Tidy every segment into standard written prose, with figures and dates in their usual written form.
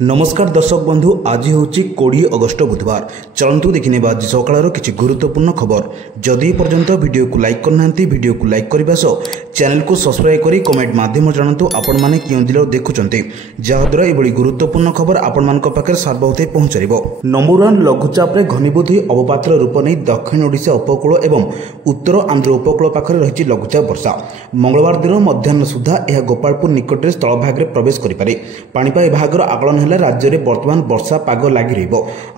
नमस्कार दर्शक बंधु, आज हूँ 20 अगस्ट बुधवार। चलतु देखने आज सकाल किसी गुरुत्वपूर्ण खबर। जदि पर्यंत वीडियो को लाइक करना वीडियो को लाइक करने सह चैनल को सब्सक्राइब कर कमेंट माध्यम जानतु आपण मैंने क्यों जिला देखुंत जहाद्वारा यह गुरुत्वपूर्ण खबर आपण पाखे सार्वभौत पहुंच। नंबर 1 लघुचाप घनीभूत अवपातर रूप नहीं दक्षिण ओडिशा उपकूल एवं उत्तर आंध्र उपकूल पाखे रही लघुचाप वर्षा मंगलवार दिन मध्याह्न सुधा यह गोपालपुर निकट स्थलभाग में प्रवेश करें। पाणीपाग विभाग आकलन राज्य में वर्तमान वर्षा पाग लगी रही।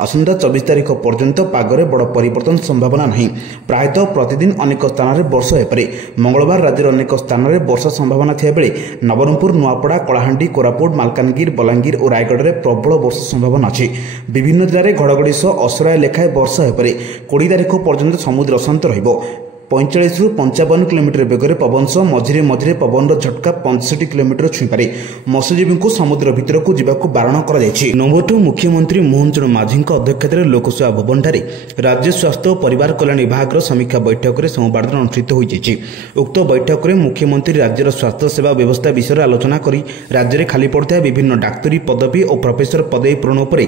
आसंता 24 तारिख पर्यंत पागरे बड़ परिवर्तन संभावना नहीं। प्रायतः प्रतिदिन अनेक स्थान में वर्षा होपे। मंगलवार राज्य अनेक स्थान में वर्षा संभावना थिया बेले नवरंगपुर, नुआपड़ा, कलाहांडी, कोरापुट, मालकानगिरी, बलांगीर और रायगढ़ में प्रबल वर्षा संभावना अच्छी। विभिन्न जिले में घड़घड़ी सह असराय लेखाएं वर्षा होपे। 20 तारिख पर्यंत समुद्र अशांत रहिबो। 45 ରୁ 55 किलोमीटर बेगर पवन सह मझिरे मझिरे पवन झटका 65 किलोमीटर छुईपे। मत्स्यजीवी को समुद्र भीतर को जावाक बारण कर। नंबर 2 मुख्यमंत्री मोहन चरण माझी अध्यक्षत लोकसेवा भवन ठारे राज्य स्वास्थ्य और परिवार कल्याण विभाग समीक्षा बैठक में सोमवार दिन अनुष्ठित होती। उक्त बैठक में मुख्यमंत्री राज्यर स्वास्थ्य सेवा व्यवस्था विषय आलोचना कर राज्य में खाली पड़ता विभिन्न डाक्तरी पदवी और प्रोफेसर पदवी पूरण पर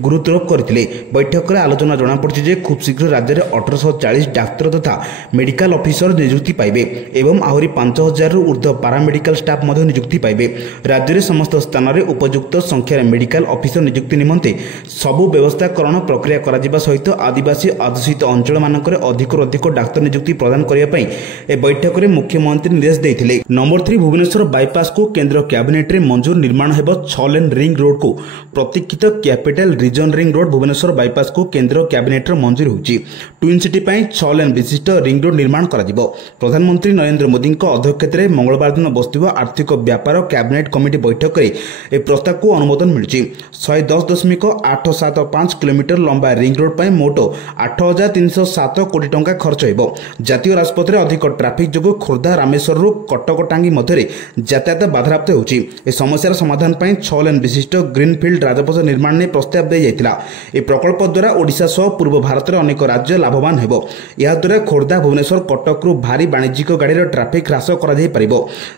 गुरुत्वारोप करते। बैठक में आलोचना जमापड़ी खूब शीघ्र राज्य में 1840 डाक्तर तथा मेडिकल ऑफिसर नियुक्ति पाइबे एवं आहरी 5000 रु ऊर्ध्व पारामेडिकल स्टाफ मध्य नियुक्ति पाइबे। राज्य में समस्त स्थान में उपयुक्त संख्यार मेडिकल ऑफिसर नियुक्ति निमंते सबु व्यवस्थाकरण प्रक्रिया करा सहित आदिवासी अध्युषित अंचल मानक अधिक अधिक डाक्तर नियुक्ति प्रदान करने ए बैठक में मुख्यमंत्री निर्देश देते। नंबर 3 भुवनेश्वर बाईपास को केंद्र कैबिनेट में मंजूर निर्माण हेब 6 लेन रिंग रोड को प्रतीक्षित capital region ring road Bhubaneswar bypass को केंद्र कैबिनेट मंजूर होगी। ट्विन सिटी 6 लेन विशिष्ट रिंग रोड निर्माण करा जिवो। प्रधानमंत्री नरेंद्र मोदी अध्यक्षत में मंगलवार दिन बसुवा आर्थिक व्यापार कैबिनेट कमिटी बैठक में यह प्रस्ताव को अनुमोदन मिली। 110.875 किलोमीटर लंबा रिंग रोड पर मोट 8,307 कोटी टंका खर्च हो। जातीय राजपथ में अधिक ट्राफिक जो खोर्धा रामेश्वर कटक टांगी मध्य यातायात बाधाप्राप्त होची। समस्यार समाधान पर 6 लेन विशिष्ट ग्रीनफिल्ड राजपथ निर्माण ने प्रस्ताव दी जाता। यह प्रकल्प द्वारा ओडिशा सह पूर्व भारत में अनेक राज्य लाभवान हो। यह द्वारा खोर्धा भुवनेश्वर कटक भारी वाणिज्यिक गाड़ी ट्राफिक ह्रास कर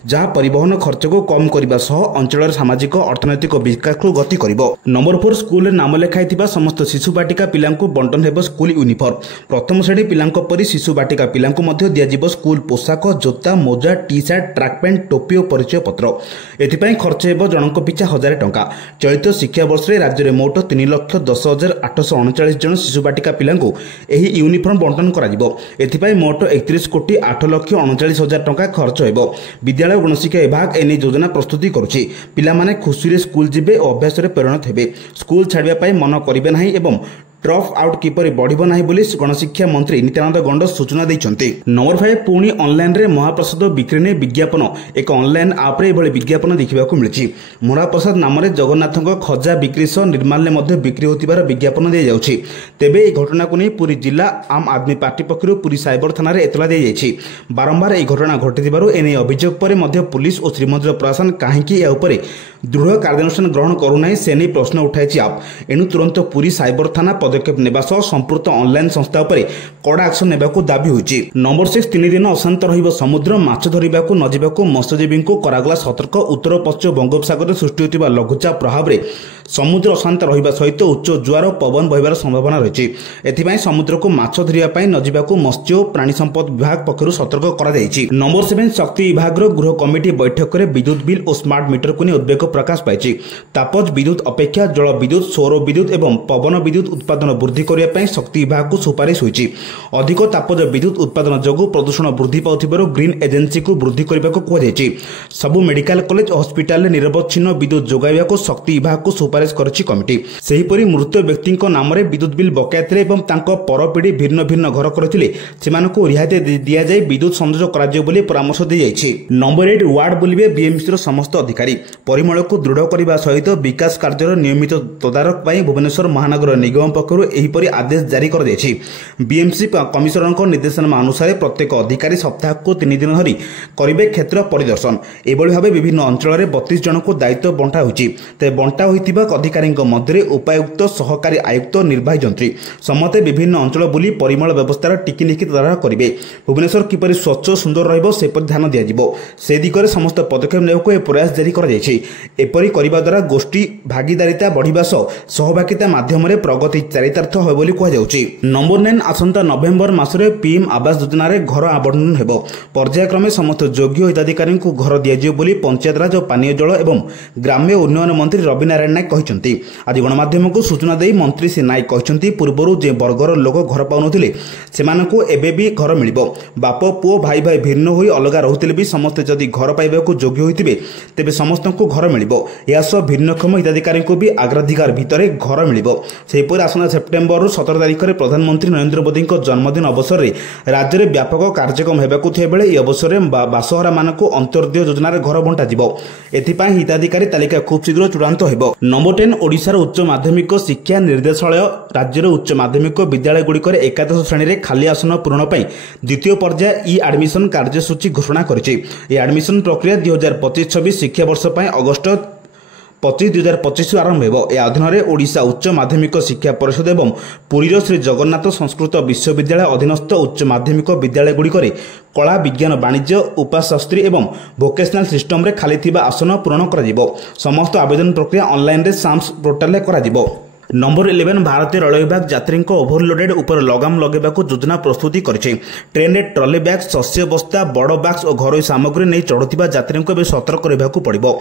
जहाँ परिवहन खर्च को कम करने सह अंचल सामाजिक अर्थनैतिक विकास को गति कर। नंबर 4 स्कूल में नाम लिखाई समस्त शिशु बाटिका पिला बंटन हो स्कूल यूनिफर्म। प्रथम श्रेणी पिला परी शिशु बाटिका पिला दिज्व स्कूल पोशाक, जोता, मोजा, टी सार्ट, ट्राक पैंट, टोपी और परिचय पत्र। एथिपाई खर्च हो जनक पिछा 1000 टंका। चलित शिक्षा वर्ष में राज्य में मोट 3,10,839 जन शिशु बाटिका पिला यूनिफर्म बंटन कर। मोट 31 कोटी 8,39,000 टंका खर्च हो। विद्यालय गणशिक्षा विभाग एने योजना प्रस्तुति करुछि। पिला माने खुशी स्कूल जिबे और अभ्यास रे परिणत हेबे। स्कूल छाड़िया मन करिवे नाही एवं ड्रॉप आउट किपरि बढ़िबो नाही बोली गणशिक्षा मंत्री नित्यानंद गंड सूचना दैछन्ते। नंबर 5 पुणी ऑनलाइन रे महाप्रसाद बिक्री ने विज्ञापन एक ऑनलाइन आप रे एभली विज्ञापन देखिबाकू मिलिछि। महाप्रसाद नाम रे जगन्नाथक खजा बिक्री सह निर्माल ने मध्य बिक्री होतिबार विज्ञापन दे जाउछि। तेबे ए घटना को नै पुरी जिला आम आदमी पार्टी पक्षरु पुरी साइबर थाना रे एतला दे जाइछि। बारंबार ए घटना घटिथिबारु एने अभियोग परे मध्य पुलिस और श्रीमंदिर प्रशासन काहेकि या उपरे दृढ़ कार्यानुष्ठान ग्रहण करू नाही से नै प्रश्न उठाइछि। आप एनु तुरंत पुरी साइबर थाना पदक्षेप नेबा सह संपूर्ण ऑनलाइन संस्था उपरे कड़ा एक्शन नेबाकू दाबी होइछि। नंबर 6 3 दिन अशांत रहिबो समुद्र। माछ धरिबाकू न जिबाकू मत्स्यजीवी को करागला सतर्क। उत्तर पश्चिम बंगोपसागर सृष्टि होतिबा लघुचाप प्रभाव रे समुद्र अशांत रहिबा सहित उच्च जुआर पवन बहिबार संभावना रहिछि। एथिपाई समुद्र को माछ धरिया पई न जिबाकू मत्स्य और प्राणी संपद विभाग पक्षरु सतर्क करा जाइछि। नंबर 7 शक्ति विभाग गृह कमिटी बैठक में विद्युत बिल और स्मार्ट मीटर को उद्वेग प्रकाश पाइछि। तापज विद्युत अपेक्षा जल विद्युत, सौर विद्युत एवं पवन विद्युत उत्पादन वृद्धि करने शक्ति विभाग को सुपारिश होइछि। अधिक तापज विद्युत उत्पादन जोगु प्रदूषण वृद्धि पाउथिबारु ग्रीन एजेंसी को वृद्धि करने को कहुଯାଇଛି। सबु मेडिकल कॉलेज और हॉस्पिटल में निरवच्छिन्न विद्युत जोगाइबा को शक्ति विभाग को सुपारिश करछि कमिटी। सेहिपरि मृत व्यक्ति नाम रे विद्युत बिल बकायत रे एवं तांको परपीढ़ी भिन्न भिन्न घर करथिले सेमानकु रिहाती दिया जाय विद्युत संयोजक राज्य बोली परामर्श दी जाइछि। नंबर 8 वार्ड बुलिबे बीएमसी रो समस्त अधिकारी। परिमल को दृढ़ करने सहित विकास कार्यर नियमित तदारक पाई भुवनेश्वर महानगर निगम पक्षरु एहिपरि आदेश जारी कर दैछि। बीएमसी कमिशनर निर्देशन अनुसार प्रत्येक अधिकारी सप्ताह को 3 दिन धरी करिबे क्षेत्र परिदर्शन। एभली भाबे विभिन्न अंचल में 32 जन को दायित्व बंटा होइछि। ते बंटा होइतिबा अधिकारी मध्य उपायुक्त सहकारी आयुक्त निर्वाही जंत्री समस्ते विभिन्न अंचल बुली परिमल व्यवस्थार टिकिनिखि तदारख करेंगे। भुवनेश्वर किपरि स्वच्छ सुंदर रहिबो से पर ध्यान दिया जिवो से दिगरे समस्त पदक्षेप नेबाकु प्रयास जारी करा जायछि। एपरि करिबा द्वारा गोष्ठी भागीदारिता बढ़िबा सह सहभागिता माध्यम प्रगति चरितार्थ होय बोली कहा जाउछि। नंबर 9 आसंता नवेम्बर मासरे पीएम आवास योजना रे घर आवंटन हेबो। पर्यायक्रमे समस्त योग्य हिताधिकारी को घर दियाजियो बोली पंचायत राज और पानीय जल एवं ग्राम्य उन्नयन मंत्री रवि नारायण नायक कहिसंती। आज गणमाध्यम को सूचना देई मंत्री श्री नायक कहिसंती पूर्वरु जे वर्गर लोक घर पाउनथिले सेमानकु एबे भी घर मिलिबो। बाप पुओ भाई भाई भिन्न होई अलगा रहुथिले भी समस्त जदि घर पाइबाकू योग्य होइतिबे तेबे समस्तଙ୍କୁ घर मिलिबो। यासो भिन्नक्षम हिताधिकारी को भी अग्राधिकार भितरे घर मिलिबो। सेहिपरि आसना सेप्टेम्बर 17 तारिख रे प्रधानमंत्री नरेंद्र मोदी जन्मदिन अवसर में राज्य में व्यापक कार्यक्रम हेबाकू थिया बेले अवसर में बासहरा मानकु अंत्योदय योजना घर बंटा जिवो। एथिपाई हिताधिकारी तालिका खूब शीघ्र चूड़ांत हेबो। नंबर 10 ओडिशार उच्च माध्यमिक शिक्षा निर्देशालय राज्यर उच्च माध्यमिक विद्यालय गुड़िकर एकादश श्रेणी में खाली आसन पूरण पर द्वितीय पर्याय इ एडमिशन कार्यसूची घोषणा करिछि। ए एडमिशन प्रक्रिया 2025-26 शिक्षा वर्ष पर अगस्ट 25-2025 आरंभ हेबो। ए अधीन ओडिशा उच्च माध्यमिक शिक्षा परिषद एवं पुरीर श्री जगन्नाथ संस्कृत विश्वविद्यालय अधीनस्थ उच्च माध्यमिक विद्यालय गुड़िकर कला विज्ञान वाणिज्य उपाशास्त्री एवं वोकेशनल सिस्टम रे खाली थिबा आसन पूरण करा जिवो। समस्त आवेदन प्रक्रिया ऑनलाइन रे साम्स पोर्टल रे करा जिवो। नंबर 11 भारतीय रेल विभाग यात्री ओभरलोडेड उपर लगाम लगेबाकू योजना प्रस्तुति करिछि। ट्रेन रे ट्रॉली बैग शस्य बस्ता बड़ बैग्स और घरोई सामग्री नहीं चढ़ुवा यात्री को सतर्क रहिबाकू पड़िबो।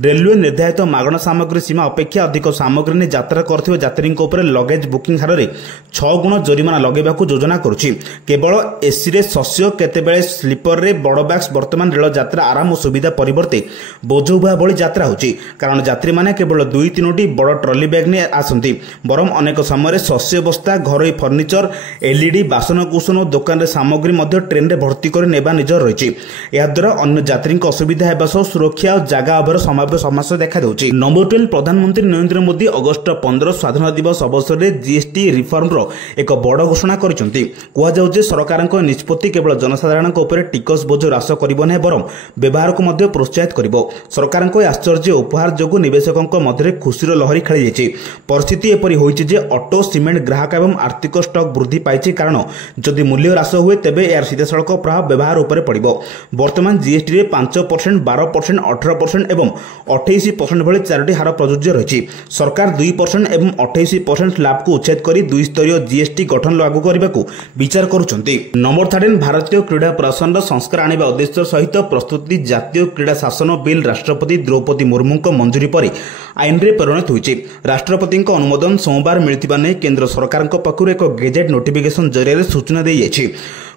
रेलवे निर्धारित मागणा सामग्री सीमा अपेक्षा अधिक सामग्री ने यात्रा करथिबा यात्री उपर लगेज बुकिंग हार रे 6 गुण जरिमाना लगेबाकू योजना करुछि। केवल एसी रे शस्य केतेबेले स्लीपर रे बड़ बैग्स वर्तमान रेल यात्रा आराम और सुविधा परिवर्ते बोझ उभा भली यात्रा होछि। कारण यात्री माने केवल 2-3टी बड़ ट्रॉली बैग ने आसंती बरम अनेक समय शस्य बस्ता घरोई फर्निचर एलईडी बासनकुसन और दुकान रे सामग्री मध्य ट्रेन रे भर्ती कर नेबा निजर रही। या द्वारा अन्य यात्री असुविधा हेबा सह सुरक्षा और जगह अभाव समस्या देखा देउछि। नंबर 12 प्रधानमंत्री नरेंद्र मोदी अगस्ट 15 स्वाधीनता दिवस अवसर में जीएसटी रिफॉर्म रो एक बड़ घोषणा करिसंती। कुआ जाउछि सरकारक निष्पत्ति केवल जनसाधारण उपर टिकस बोझ ह्रास करिबो नै बरम व्यवहार को मध्य प्रोत्साहित करिबो। सरकारक आश्चर्य उपहार जोगु निवेशकक मध्य खुशीर लहरी खेली जाइछि। परिस्थिति एपरि होइछि जे ऑटो सीमेंट ग्राहक एवं आर्थिक स्टॉक वृद्धि पाइछि। कारण जदि मूल्य ह्रास हुए तेबे यार सीधासळख प्रभाव व्यवहार उपर पड़िबो। वर्तमान जीएसटी रे 5%, 12%, 18% एवं 28% भली चारोटी हार प्रযোज्य रहिछि। सरकार 2% एवं 28% लाभ को उच्छेद करी द्वि स्तरीय जीएसटी गठन लागू करबाकू विचार करुछंती। नंबर 13 भारतीय क्रीड़ा प्रशासन संस्कार आनिबा उद्देश्य सहित प्रस्तुति जातीय क्रीड़ा शासन बिल राष्ट्रपति द्रौपदी मुर्मू मंजूरी पर आईन रे परिणत होइछि। राष्ट्रपति अनुमोदन सोमवार मिलथिबा नै केंद्र सरकार पक्षरु एक गेजेट नोटिफिकेशन जरिया सूचना दै जाइछि।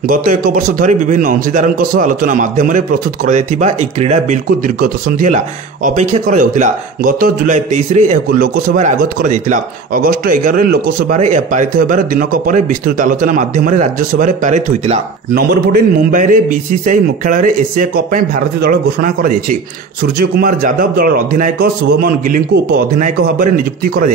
गत एक वर्ष धरी विभिन्न अंशीदारों सह आलोचना माध्यम प्रस्तुत कर क्रीड़ा बिल को दीर्घ दशंधि अपेक्षा करा। गत जुलाई 23 यह लोकसभा आगत कर अगस्ट 11 लोकसभा पारित होबार दिनक पर विस्तृत आलोचना माध्यम राज्यसभा पारित होता। नंबर 14 मुंबई में बीसीसीआई मुख्यालय एशिया कप भारतीय दल घोषणा कर सूर्य कुमार यादव दल अधिनायक शुभमन गिल को उप अधिनायक भाव में नियुक्ति कर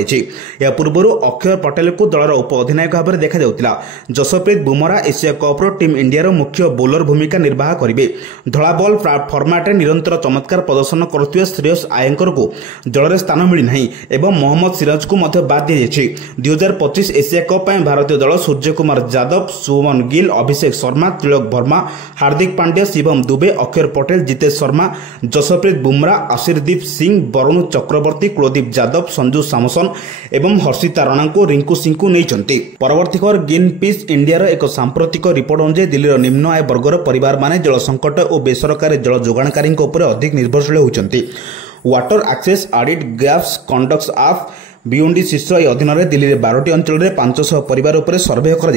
पूर्व अक्षर पटेल को दलर उप अधिनायक भाव में देखा। Jasprit Bumrah Asia Cup team India मुख्य बोलर भूमिका निर्वाह करेंगे। धला बॉल फर्माट निरंतर चमत्कार प्रदर्शन करुवा श्रेयस आयंकर को दल में स्थान मिलना एवं मोहम्मद सिराज को बाद दी जाइए। 2025 एशिया कप भारतीय दल सूर्य कुमार यादव, शुभमन गिल, अभिषेक शर्मा, तिलक वर्मा, हार्दिक पांड्या, शिवम दुबे, अक्षर पटेल, जितेश शर्मा, जसप्रीत बुमराह, आशीर्दीप सिंह, वरुण चक्रवर्ती, कुलदीप यादव, संजू सैमसन एवं हर्षिता राणा को रिंकू सिंह को नहीं। परवर्ती खबर ग्रीन पीस इंडिया एक सांप्रतिक रिपोर्ट अनुसार दिल्लीर निम्न आय वर्गर परिवार माने जल संकट और बेसरकारी जल जोगाणकारी अधिक निर्भरशील होती। Water access audit gaps conducts of BOD शीर्ष अधीन में दिल्ली में 12टी अंचल में 500 परिवार उपर सर्वे कर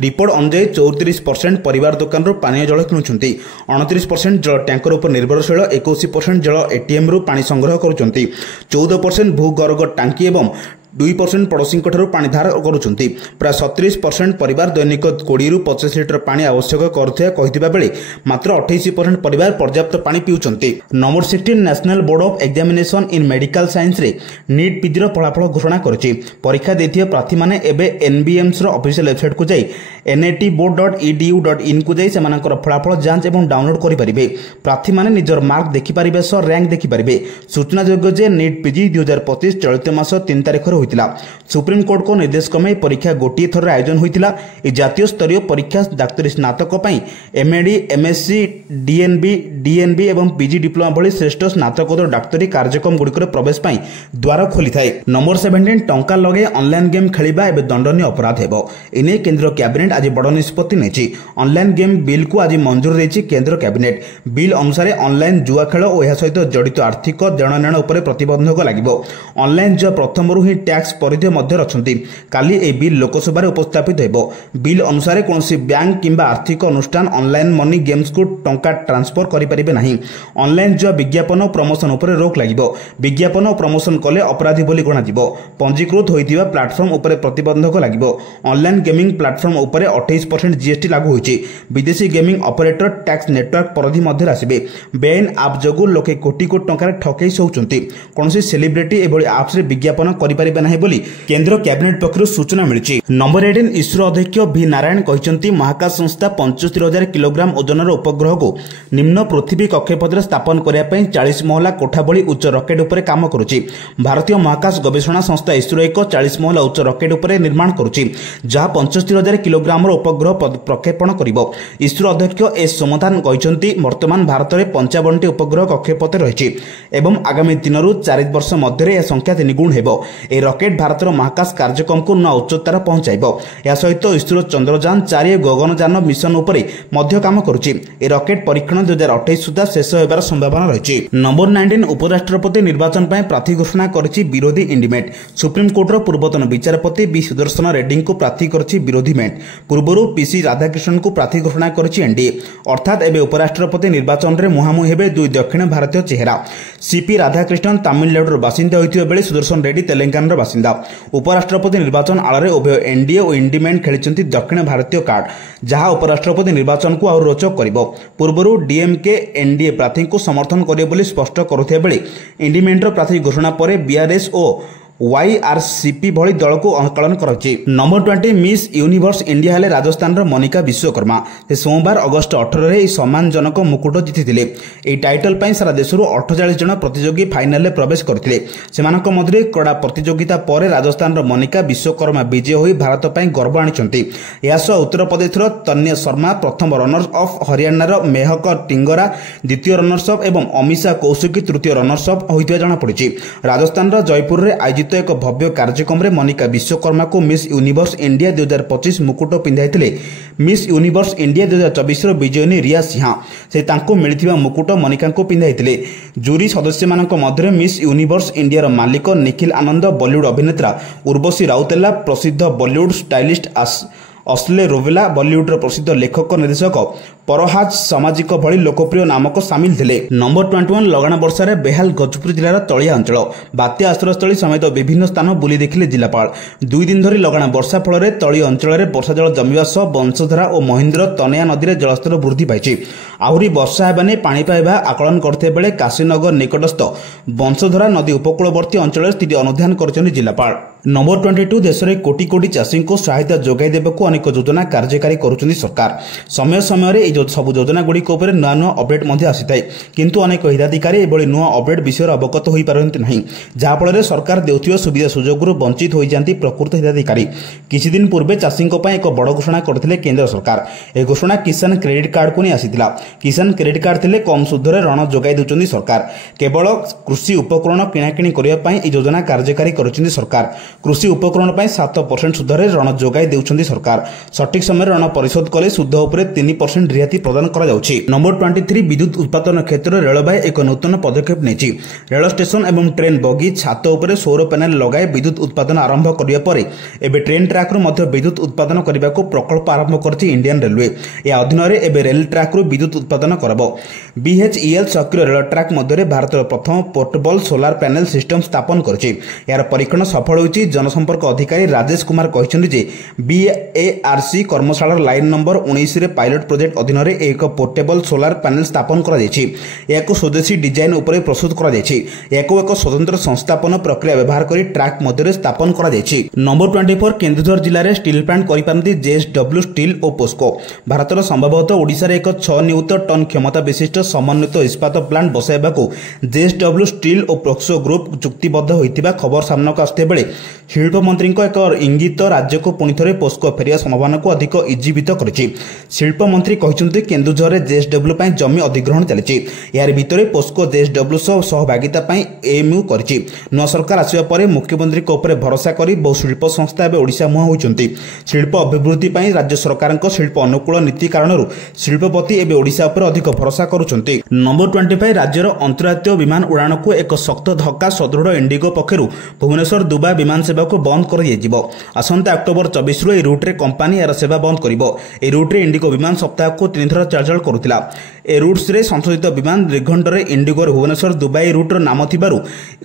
रिपोर्ट अनुसार 34% परिवार दुकान पानीय जल किणुंट, 29% जल टैंकर उपर निर्भरशील, 21% जल एटीएम रु पानी संग्रह करुंट, 14% भूगर्भ टांकी एवं 2% पड़ोशी पानी धार करुछंती। प्राय 37% परिवार दैनिक 20 ରୁ 25 लिटर पानी आवश्यक करुथिबा बेले मात्र 28% परिवार पर्याप्त पानी पिउछंती। Number 16 National Board of Examination in Medical Science रे नीट पीजी रो फलाफल घोषणा करछि। परीक्षा देथिया प्रार्थी माने एबे एनबीएमएस रो ऑफिशियल वेबसाइट को जाई natboard.edu.in को जाई सेमानकर फलाफल जांच एवं डाउनलोड करि परिबे। प्रार्थी माने निजर मार्क देखि परिबे सो रैंक देखि परिबे। सूचना योग्य जे नीट पीजी 2025 चलित मास 3 तारिख रे होइतिला। सुप्रीम कोर्ट को निर्देश क्रमे परीक्षा गोटी थर आयोजन होइतिला। ए जातीय स्तरीय परीक्षा डाक्तरी स्नातक पई एमएडी एमएससी डीएनबी एवं पीजी डिप्लोमा भली श्रेष्ठ स्नातकोत्तर डाक्तरी कार्यक्रम गुड़िकर प्रवेश पाई द्वार खोली थाए। नंबर 17 टंका लगे ऑनलाइन गेम खेलिबा एबे दंडनीय अपराध हेबो। इने केंद्र कैबिनेट आज बड़ निष्पत्ति नेछि। ऑनलाइन गेम बिल को आज मंजूर देछि केंद्र कैबिनेट। बिल अनुसार ऑनलाइन जुआ खेल और यह सहित जड़ित आर्थिक देणनेण उपर प्रतिबंधक लागिबो। ऑनलाइन जुआ प्रथमरु ही टैक्स परिधि मध्य रछंती। काली ए बिल लोकसभा रे उपस्थापित हेबो। बिल अनुसार कोनसी बैंक किंबा आर्थिक अनुष्ठान ऑनलाइन मनी गेम्स को टंका ट्रांसफर करि परिबे नाही। ऑनलाइन जुआ विज्ञापन और प्रमोशन उपर रोक लागिबो। विज्ञापन और प्रमोशन कले अपराधी बोली गणा जिवो। पंजीकृत होइतिबा प्लेटफॉर्म उपर प्रतिबंधक लागिबो। ऑनलाइन गेमिंग प्लेटफॉर्म उपर 28% जीएसटी लागू होइछि। विदेशी गेमिंग ऑपरेटर टैक्स नेटवर्क परिधि मध्य आसिबे। बेन आप जगु लोके कोटी कोटी टंका ठकै सौचंती। कोनसी सेलिब्रिटी एभली एप्स रे विज्ञापन करि परिबे नाही बोली केंद्र कैबिनेट पक्षरु सूचना मिलिछि। नंबर 18 इसरो अध्यक्ष वी नारायण कहिसंती महाकाश संस्था 75,000 किलोग्राम ओजनर उपग्रह को निम्न पृथ्वी कक्षपथ स्थापन करिया पई 40 महला कोठा भली उच्च रॉकेट उपर काम करुछि। भारतीय महाकाश गवेषणा संस्था इसरो एक 40 महला उच्च रॉकेट उपर निर्माण करुछि जहा 75,000 किलोग्राम उपग्रह प्रक्षेपण करिवो। इसरो अध्यक्ष एस सोमनाथन कहिसंती वर्तमान भारत में 55टी उपग्रह कक्षपथ रहिछि एवं आगामी 3 ରୁ 4 वर्ष मध्य यह संख्या 3 गुण हेबो। ए रॉकेट भारतर महाकाश कार्यक्रम को नया उच्चतार पहुंचाइबो। या सहित इसरो चंद्रयान 4 गगनयान मिशन उपरे मध्य काम करुछि। ए रॉकेट परीक्षण 2028 सुधा शेष हेबार संभावना रहिछि। नंबर 19 उपराष्ट्रपति निर्वाचन पय प्रार्थी घोषणा करिछि विरोधी इंडिमेट। सुप्रीम कोर्टर पूर्वतन विचारपति बी सुदर्शन रेड्डी को प्रार्थी करिछि विरोधी मेट। पूर्वरु पीसी राधाकृष्णन को प्रार्थी घोषणा करिछि एनडीए। अर्थात एबे उपराष्ट्रपति निर्वाचन रे मुहामुही हेबे दुई दक्षिण भारतीय चेहरा। सीपी राधाकृष्णन तमिलनाडुर बासिंदा होइथिबा बेले सुदर्शन रेड्डी तेलंगानार बासिंदा। उपराष्ट्रपति निर्वाचन आଳରେ उभय एनडीए और इंडिमेट खेलिचंती दक्षिण भारतीय कार्ड जहां उपराष्ट्रपति निर्वाचन को और रोचक करिवो। पूर्वरु डीएमके एनडीए प्रार्थी को समर्थन करियो बोली स्पष्ट करुथिबा बेले इंडिमेटर प्रार्थी घोषणा पर बीआरएस और वाईआरसीपी भली दल को आकलन कराछि। नंबर 20 मिस यूनिवर्स इंडिया हेले राजस्थान रो मनिका विश्वकर्मा। से सोमवार अगस्त 18 रे सम्मानजनक मुकुट जितिथिले। एई टाइटल पई सारा देशरो 48 जन प्रतियोगी फाइनल रे प्रवेश करथिले। सेमानक मधरे कड़ा प्रतियोगिता पर राजस्थान रो मनिका विश्वकर्मा विजय होई भारत पई गर्व आनिछंती। यासो उत्तर प्रदेश रो तन्य शर्मा प्रथम रनर्स अफ, हरियाणा रो मेहक टिंगरा द्वितीय रनर्स अफ एवं अमिषा कौशिकी तृतीय रनर्स अफ होइतिबा जणा पड़िछि। राजस्थान रो जयपुर रे आयोजित एक भव्य कार्यक्रम रे मनिका विश्वकर्मा को मिस यूनिवर्स इंडिया 2025 मुकुट पिंधाइथिले। मिस यूनिवर्स इंडिया 2024 रो विजयनी रिया सिंहा से तांको मिलिथिबा मुकुट मनिका को पिंधाइथिले। जूरी सदस्य मानक मध्य मिस यूनिवर्स इंडिया रो मालिक निखिल आनंद, बॉलीवुड अभिनेता उर्वशी राउतेला, प्रसिद्ध बॉलीवुड स्टाइलिस्ट असले रोवेला, बॉलीवुड प्रसिद्ध लेखक निर्देशक परहाज सामाजिक भली लोकप्रिय नामक सामिल थे। नंबर 21 लगाण वर्षा रे बेहाल गजपुर जिलार तलिया अंचल बात्या आश्रयस्थली समेत विभिन्न स्थान बुली देखिले जिलापाल। 2 दिन धरी लगाण वर्षा फल तली अंचल में वर्षा जल जमिवा सह बंशधरा और महेन्द्र तनया नदी में जलस्तर वृद्धि पाई। आहरी वर्षा हेबा नै पानी पाइबा आकलन करते बेले काशीनगर निकटस्थ बंशधरा नदी उपकूलवर्ती अंचल स्थिति अनुध्यान करछन्ति जिलापाल। नंबर 22 देश में कोटी कोटी चाषी को सहायता जोगाई देबको अनेक योजना कार्यकारी करुछन्ति सरकार। समय समय सब योजना गुड़िक नुआ नुआ अपडेट मध्य आसीथाय किंतु अनेक हिताधिकारी एभली नुआ अपडेट विषय अवगत होई पारंती नहीं जहाँफल सरकार देउथिबा सुविधा सुजोग वंचित होई जांती प्रकृत हिताधिकारी। किछि दिन पूर्वे चाषी एक बड़ घोषणा करथिले केंद्र सरकार। ए घोषणा किसान क्रेडिट कार्ड को नहीं आसीथिला। किसान क्रेडिट कार्ड थिले कम सुधरे ऋण जोगाई देउछन्ति सरकार। केवल कृषि उपकरण किणाकिणी करिया पई ए योजना कार्यकारी करुछन्ति सरकार। कृषि उपकरण पई 7% सुधरे ऋण जोगाई देउछन्ति सरकार। सठिक समय ऋण परिशोध कले सुध उपरे 3% रियायती प्रदान करा जाउछि। नंबर 23 विद्युत उत्पादन क्षेत्र में रेलवे एक नूतन पदक्षेप नेछि। रेल स्टेशन एवं ट्रेन बगी छात उपरे सौर पैनल लगाई विद्युत उत्पादन आरंभ करिया परे एबे ट्रेन ट्रैक रु मध्य विद्युत उत्पादन करबा को प्रकल्प आरंभ करछि इंडियन रेलवे। या अधीन रे एबे रेल ट्रैक रु विद्युत उत्पादन करबो। बीएचईएल सक्रिय रेल ट्रैक मध्य भारत प्रथम पोर्टेबल सोलार पैनल सिस्टम स्थापन करछि। यार परीक्षण सफल होइछि जनसंपर्क अधिकारी राजेश कुमार कहते जे बीएआरसी कर्मशाला लाइन नंबर 19 रे पायलट प्रोजेक्ट अधीन एक पोर्टेबल सोलार पैनल स्थापन करा स्वदेशी डिजाइन उपरे प्रस्तुत करा एक स्वतंत्र संस्थापन प्रक्रिया व्यवहार कर ट्रैक मध्य स्थापन करा नंबर 24 केन्दुझर जिले में स्टील प्लांट करिपारती जेएसडब्ल्यू स्टील और पोस्को भारतर संभवतः ओडिशा रे एक 6 नियुत टन क्षमता विशिष्ट समन्वित इस्पात प्लांट बसाइबाकू जेएसडब्ल्यू स्टील और पोस्को ग्रुप चुक्तिबद्ध होइतिबा खबर सामना आसते बेले शिल्प मंत्री एक इंगित राज्य को पुणी थे पोस्को फेरिया संभावना को अधिक इजीवित करिछि। शिल्प मंत्री कहते केन्दुझर में जेएसडब्ल्यू जमी अधिग्रहण चली यार भितर पोस्को जेएसडब्ल्यू सहभागिता एएमयू करिछि। नुआ सरकार आसिबा परे मुख्यमंत्री भरोसा करी बहु शिल्प संस्था एवं ओडिशा मुहां होइछन्ति। शिल्प अभिवृद्धि राज्य सरकार शिल्प अनुकूल नीति कारण शिल्पपति एवं ओडिशा उपर अधिक भरोसा करुछन्ति। नंबर 25 राज्यर अंतर्राज्य विमान उड़ान को एक शक्त धक्का सदृढ़ इंडिगो पक्षरु भुवनेश्वर दुबई विमान सेवा को बंद कर दिया। आसंता अक्टोबर 24 रु रूट रे कंपनी यार सेवा बंद करिवो। ए रूट रे इंडिगो विमान सप्ताह को 3 थर चलाचल करुथिला। ए रूट्स रे संशोधित विमान दीर्घंडरे इंडिगो भुवनेश्वर दुबई रूट रो नाम थिबारु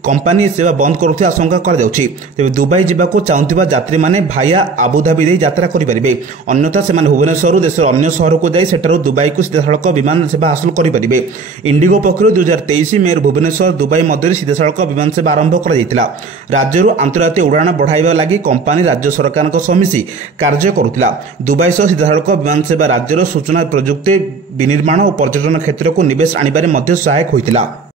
कंपनी सेवा बंद करुथिया आशंका कर जाउछि। तेबे दुबई जिबाको चाहुथिबा यात्री माने भाया आबुधाबी दे यात्रा करि परिबे। अन्यथा सेमान भुवनेश्वर देशर अन्य शहर को जाई सेठारु दुबई को सीधासळख विमान सेवा हासिल करि परिबे। इंडिगो पक्षरु 2023 मे भुवनेश्वर दुबई मध्य सीधासळख विमान सेवा आरंभ कर दैतिला। राज्यरु अंतर्राज्य उड़ान बढ़ाइबा लागि कंपनी राज्य सरकारक सह मिसी कार्य करुतिला। दुबई सह सीधासळख विमान सेवा राज्यर सूचना प्रजुक्ति विनिर्माण और पर्यटन क्षेत्र को निवेश आनिबारे मध्य सहायक होइतिला।